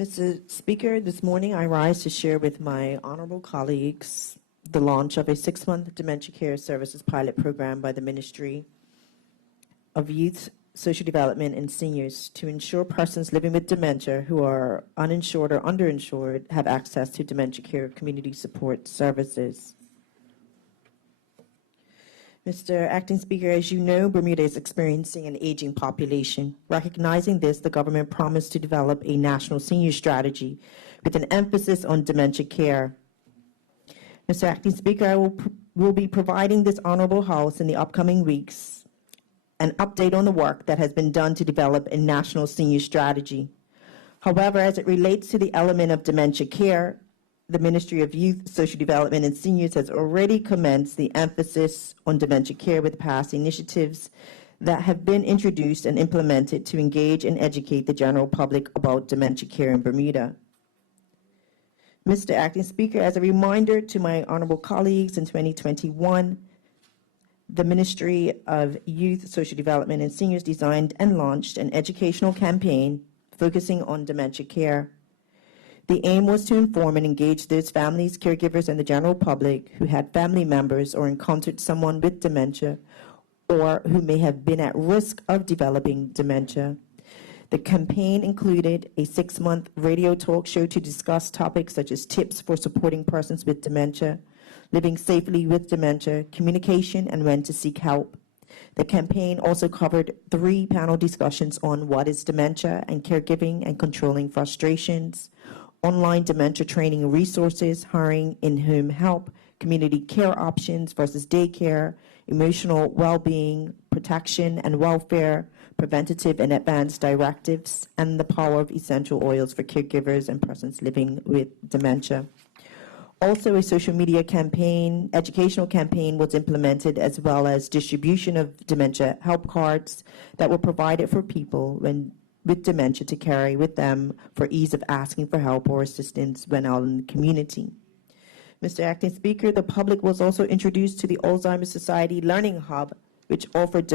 Mr. Speaker, this morning I rise to share with my honorable colleagues the launch of a 6-month dementia care services pilot program by the Ministry of Youth, Social Development and Seniors to ensure persons living with dementia who are uninsured or underinsured have access to dementia care community support services. Mr. Acting Speaker, as you know, Bermuda is experiencing an aging population. Recognizing this, the government promised to develop a national senior strategy with an emphasis on dementia care. Mr. Acting Speaker, I will be providing this honorable House in the upcoming weeks an update on the work that has been done to develop a national senior strategy. However, as it relates to the element of dementia care, the Ministry of Youth, Social Development and Seniors has already commenced the emphasis on dementia care with past initiatives that have been introduced and implemented to engage and educate the general public about dementia care in Bermuda. Mr. Acting Speaker, as a reminder to my honorable colleagues, in 2021, the Ministry of Youth, Social Development and Seniors designed and launched an educational campaign focusing on dementia care. The aim was to inform and engage those families, caregivers, and the general public who had family members or encountered someone with dementia or who may have been at risk of developing dementia. The campaign included a 6-month radio talk show to discuss topics such as tips for supporting persons with dementia, living safely with dementia, communication, and when to seek help. The campaign also covered 3 panel discussions on what is dementia and caregiving and controlling frustrations, online dementia training resources, hiring in-home help, community care options versus daycare, emotional well-being, protection and welfare, preventative and advanced directives, and the power of essential oils for caregivers and persons living with dementia. Also, a social media campaign, educational campaign was implemented, as well as distribution of dementia help cards that were provided for people with dementia to carry with them for ease of asking for help or assistance when out in the community. Mr. Acting Speaker, the public was also introduced to the Alzheimer's Society Learning Hub, which offered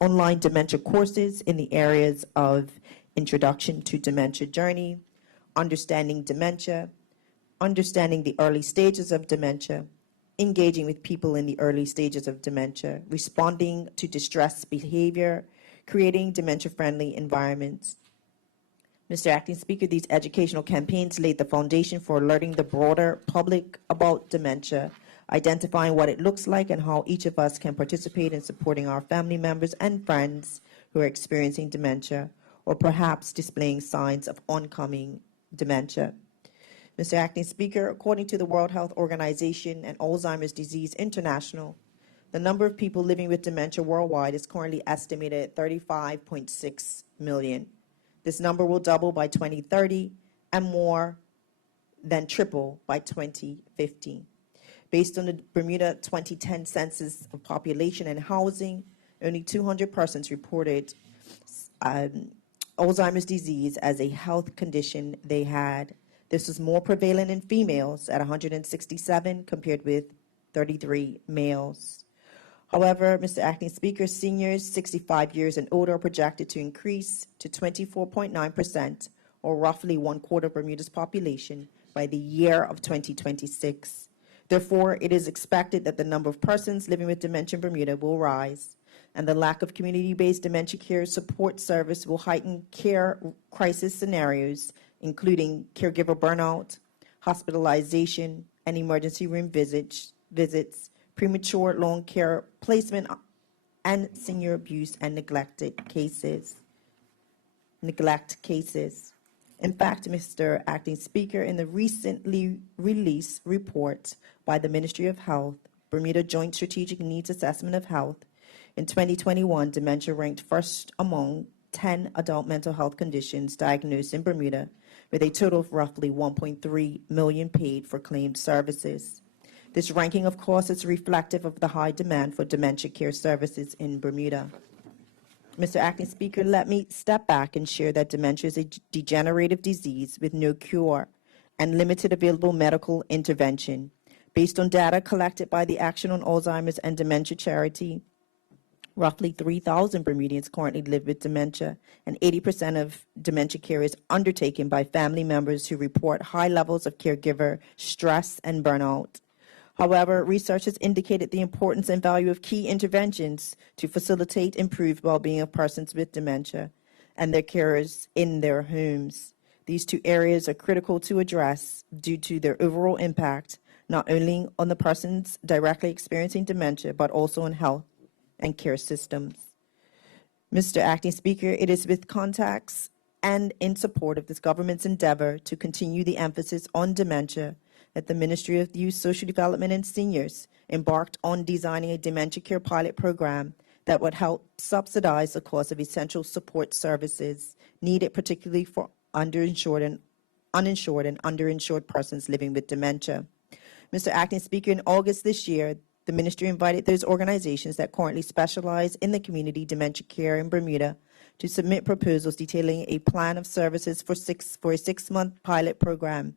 online dementia courses in the areas of Introduction to Dementia Journey, Understanding Dementia, Understanding the Early Stages of Dementia, Engaging with People in the Early Stages of Dementia, Responding to Distress Behavior, Creating dementia-friendly environments. Mr. Acting Speaker, these educational campaigns laid the foundation for alerting the broader public about dementia, identifying what it looks like and how each of us can participate in supporting our family members and friends who are experiencing dementia or perhaps displaying signs of oncoming dementia. Mr. Acting Speaker, according to the World Health Organization and Alzheimer's Disease International, the number of people living with dementia worldwide is currently estimated at 35.6 million. This number will double by 2030 and more than triple by 2050. Based on the Bermuda 2010 Census of Population and Housing, only 200 persons reported Alzheimer's disease as a health condition they had. This was more prevalent in females at 167 compared with 33 males. However, Mr. Acting Speaker, seniors 65 years and older are projected to increase to 24.9%, or roughly 1/4 of Bermuda's population, by the year of 2026. Therefore, it is expected that the number of persons living with dementia in Bermuda will rise, and the lack of community-based dementia care support service will heighten care crisis scenarios, including caregiver burnout, hospitalization, and emergency room visits, premature long care placement, and senior abuse and neglect cases. In fact, Mr. Acting Speaker, in the recently released report by the Ministry of Health, Bermuda Joint Strategic Needs Assessment of Health, in 2021, dementia ranked first among 10 adult mental health conditions diagnosed in Bermuda, with a total of roughly 1.3 million paid for claimed services. This ranking, of course, is reflective of the high demand for dementia care services in Bermuda. Mr. Acting Speaker, let me step back and share that dementia is a degenerative disease with no cure and limited available medical intervention. Based on data collected by the Action on Alzheimer's and Dementia Charity, Roughly 3,000 Bermudians currently live with dementia, and 80% of dementia care is undertaken by family members who report high levels of caregiver stress and burnout. However, research has indicated the importance and value of key interventions to facilitate improved well-being of persons with dementia and their carers in their homes. These two areas are critical to address due to their overall impact, not only on the persons directly experiencing dementia, but also on health and care systems. Mr. Acting Speaker, it is with contacts and in support of this government's endeavor to continue the emphasis on dementia that the Ministry of Youth, Social Development and Seniors embarked on designing a dementia care pilot program that would help subsidize the cost of essential support services needed particularly for uninsured and underinsured persons living with dementia. Mr. Acting Speaker, in August this year, the ministry invited those organizations that currently specialize in the community dementia care in Bermuda to submit proposals detailing a plan of services for a six-month pilot program.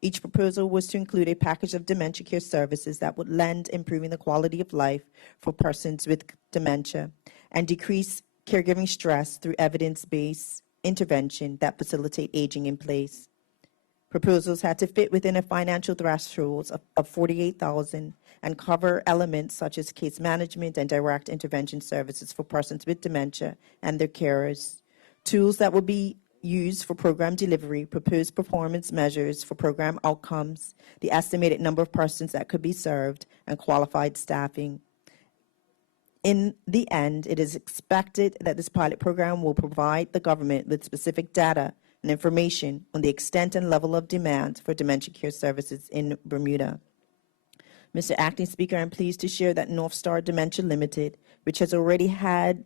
Each proposal was to include a package of dementia care services that would lend improving the quality of life for persons with dementia and decrease caregiving stress through evidence-based intervention that facilitate aging in place. Proposals had to fit within a financial threshold of $48,000 and cover elements such as case management and direct intervention services for persons with dementia and their carers, tools that will be used for program delivery, proposed performance measures for program outcomes, the estimated number of persons that could be served, and qualified staffing. In the end, it is expected that this pilot program will provide the government with specific data and information on the extent and level of demand for dementia care services in Bermuda. Mr. Acting Speaker, I'm pleased to share that North Star Dementia Limited, which has already had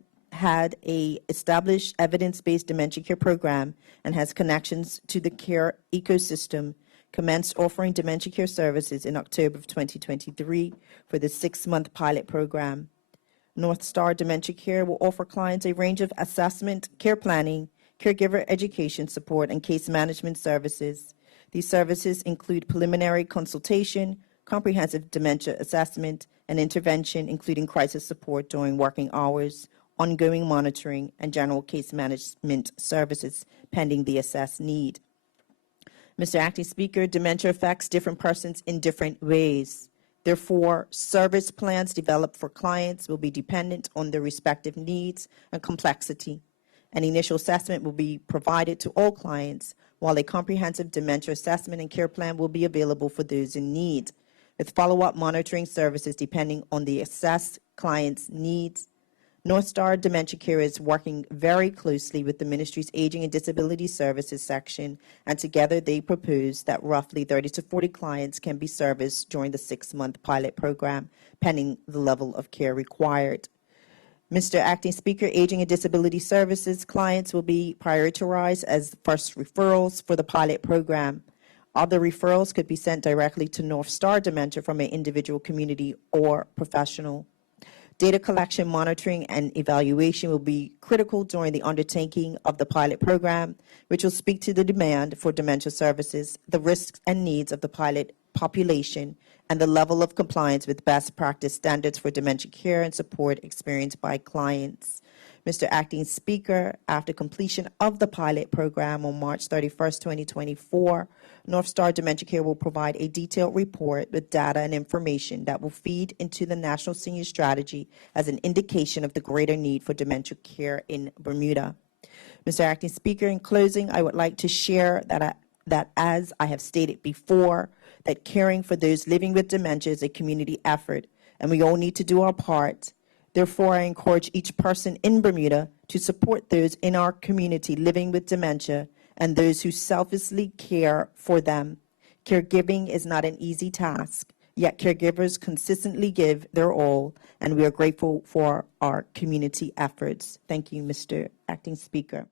a established evidence-based dementia care program and has connections to the care ecosystem, commenced offering dementia care services in October of 2023 for the 6-month pilot program. North Star Dementia Care will offer clients a range of assessment, care planning, caregiver education support, and case management services. These services include preliminary consultation, comprehensive dementia assessment, and intervention, including crisis support during working hours, ongoing monitoring, and general case management services pending the assessed need. Mr. Acting Speaker, dementia affects different persons in different ways. Therefore, service plans developed for clients will be dependent on their respective needs and complexity. An initial assessment will be provided to all clients, while a comprehensive dementia assessment and care plan will be available for those in need, with follow-up monitoring services depending on the assessed client's needs. North Star Dementia Care is working very closely with the Ministry's Aging and Disability Services section, and together they propose that roughly 30 to 40 clients can be serviced during the 6-month pilot program, pending the level of care required. Mr. Acting Speaker, Aging and Disability Services clients will be prioritized as first referrals for the pilot program. Other referrals could be sent directly to North Star Dementia from an individual, community, or professional. Data collection, monitoring, and evaluation will be critical during the undertaking of the pilot program, which will speak to the demand for dementia services, the risks and needs of the pilot population, and the level of compliance with best practice standards for dementia care and support experienced by clients. Mr. Acting Speaker, after completion of the pilot program on March 31st, 2024, North Star Dementia Care will provide a detailed report with data and information that will feed into the National Senior Strategy as an indication of the greater need for dementia care in Bermuda. Mr. Acting Speaker, in closing, I would like to share that as I have stated before, that caring for those living with dementia is a community effort, and we all need to do our part. Therefore, I encourage each person in Bermuda to support those in our community living with dementia and those who selflessly care for them. Caregiving is not an easy task, yet caregivers consistently give their all, and we are grateful for our community efforts. Thank you, Mr. Acting Speaker.